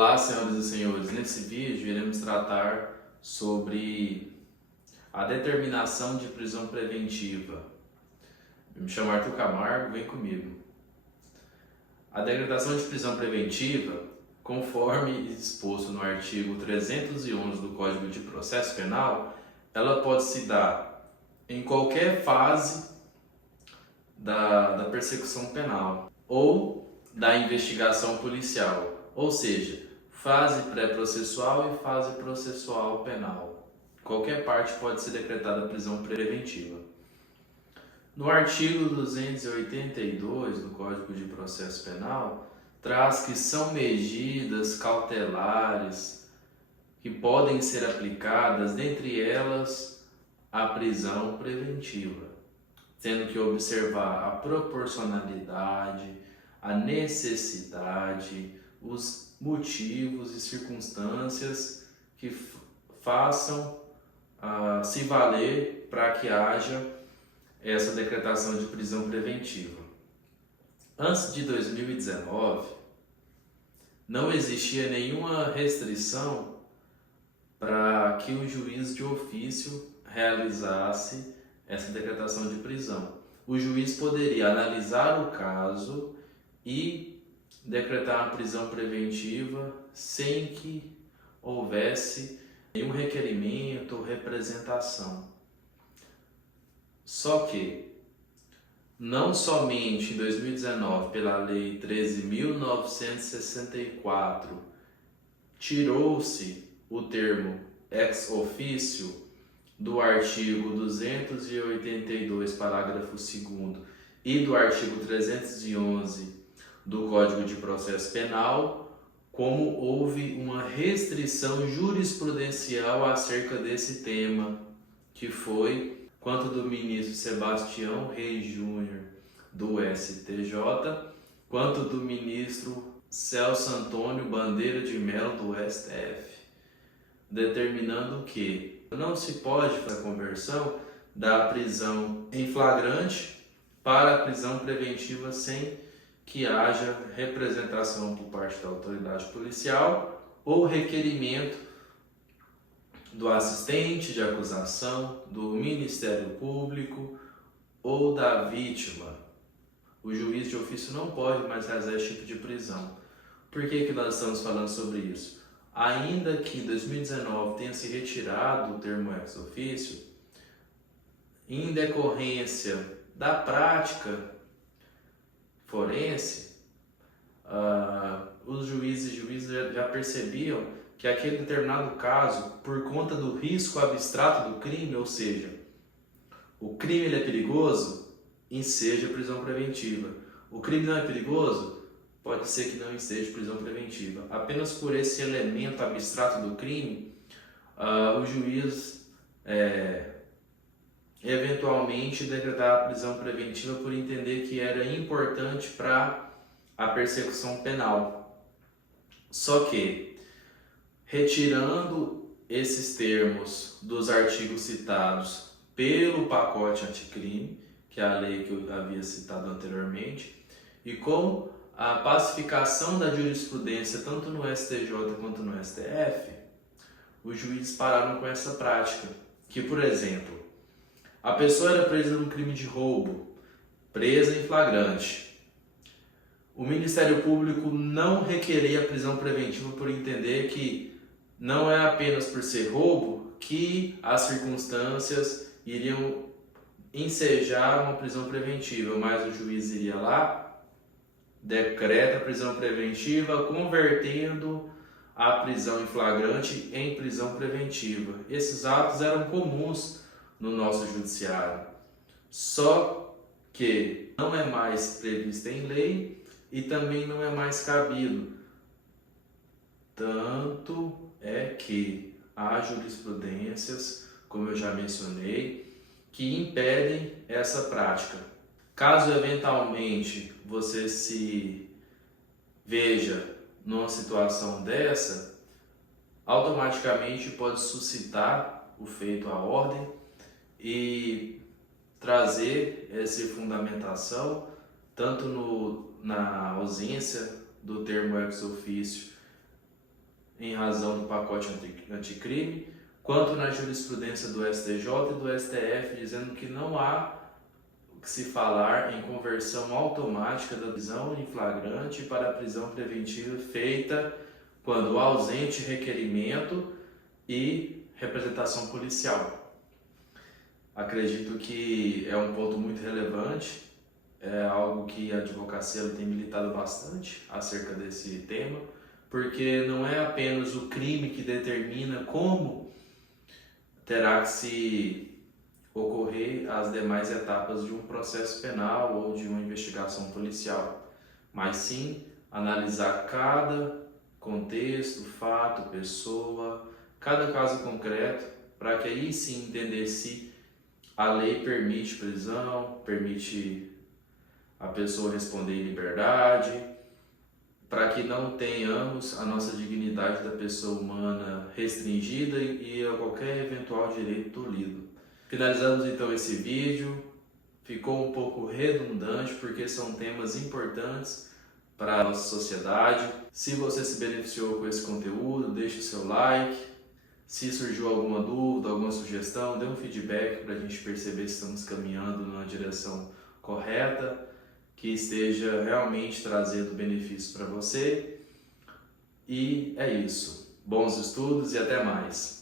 Olá, senhoras e senhores. Nesse vídeo iremos tratar sobre a determinação de prisão preventiva. Me chamo Arthur Camargo, vem comigo. A decretação de prisão preventiva, conforme exposto no artigo 311 do Código de Processo Penal, ela pode se dar em qualquer fase da persecução penal ou da investigação policial, ou seja, fase pré-processual e fase processual penal. Qualquer parte pode ser decretada prisão preventiva. No artigo 282 do Código de Processo Penal, traz que são medidas cautelares que podem ser aplicadas, dentre elas a prisão preventiva, tendo que observar a proporcionalidade, a necessidade, os motivos e circunstâncias que façam se valer para que haja essa decretação de prisão preventiva. Antes de 2019, não existia nenhuma restrição para que o juiz de ofício realizasse essa decretação de prisão. O juiz poderia analisar o caso e decretar a prisão preventiva sem que houvesse nenhum requerimento ou representação. Só que, não somente em 2019, pela Lei 13.964, tirou-se o termo ex officio do artigo 282, parágrafo 2º, e do artigo 311 do Código de Processo Penal, como houve uma restrição jurisprudencial acerca desse tema, que foi quanto do ministro Sebastião Reis Júnior, do STJ, quanto do ministro Celso Antônio Bandeira de Mello, do STF, determinando que não se pode fazer a conversão da prisão em flagrante para a prisão preventiva sem que haja representação por parte da autoridade policial ou requerimento do assistente de acusação, do Ministério Público ou da vítima. O juiz de ofício não pode mais realizar esse tipo de prisão. Por que nós estamos falando sobre isso? Ainda que em 2019 tenha se retirado o termo ex officio, em decorrência da prática forense, os juízes e juízes já percebiam que aquele determinado caso, por conta do risco abstrato do crime, ou seja, o crime ele é perigoso, enseja prisão preventiva. O crime não é perigoso, pode ser que não enseja prisão preventiva. Apenas por esse elemento abstrato do crime, o juiz eventualmente decretar a prisão preventiva por entender que era importante para a persecução penal. Só que, retirando esses termos dos artigos citados pelo pacote anticrime, que é a lei que eu havia citado anteriormente, e com a pacificação da jurisprudência tanto no STJ quanto no STF, os juízes pararam com essa prática, que, por exemplo, a pessoa era presa num crime de roubo, presa em flagrante. O Ministério Público não requeria a prisão preventiva por entender que não é apenas por ser roubo que as circunstâncias iriam ensejar uma prisão preventiva, mas o juiz iria lá, decreta a prisão preventiva, convertendo a prisão em flagrante em prisão preventiva. Esses atos eram comuns no nosso judiciário, só que não é mais previsto em lei e também não é mais cabido. Tanto é que há jurisprudências, como eu já mencionei, que impedem essa prática. Caso eventualmente você se veja numa situação dessa, automaticamente pode suscitar o feito à ordem e trazer essa fundamentação tanto na ausência do termo ex officio em razão do pacote anticrime, quanto na jurisprudência do STJ e do STF, dizendo que não há o que se falar em conversão automática da prisão em flagrante para a prisão preventiva feita quando ausente requerimento e representação policial. Acredito que é um ponto muito relevante, é algo que a advocacia tem militado bastante acerca desse tema, porque não é apenas o crime que determina como terá que se ocorrer as demais etapas de um processo penal ou de uma investigação policial, mas sim analisar cada contexto, fato, pessoa, cada caso concreto, para que aí sim entender se a lei permite prisão, permite a pessoa responder em liberdade, para que não tenhamos a nossa dignidade da pessoa humana restringida e a qualquer eventual direito tolhido. Finalizamos então esse vídeo, ficou um pouco redundante porque são temas importantes para a nossa sociedade. Se você se beneficiou com esse conteúdo, deixe o seu like. Se surgiu alguma dúvida, alguma sugestão, dê um feedback para a gente perceber se estamos caminhando na direção correta, que esteja realmente trazendo benefício para você. E é isso. Bons estudos e até mais.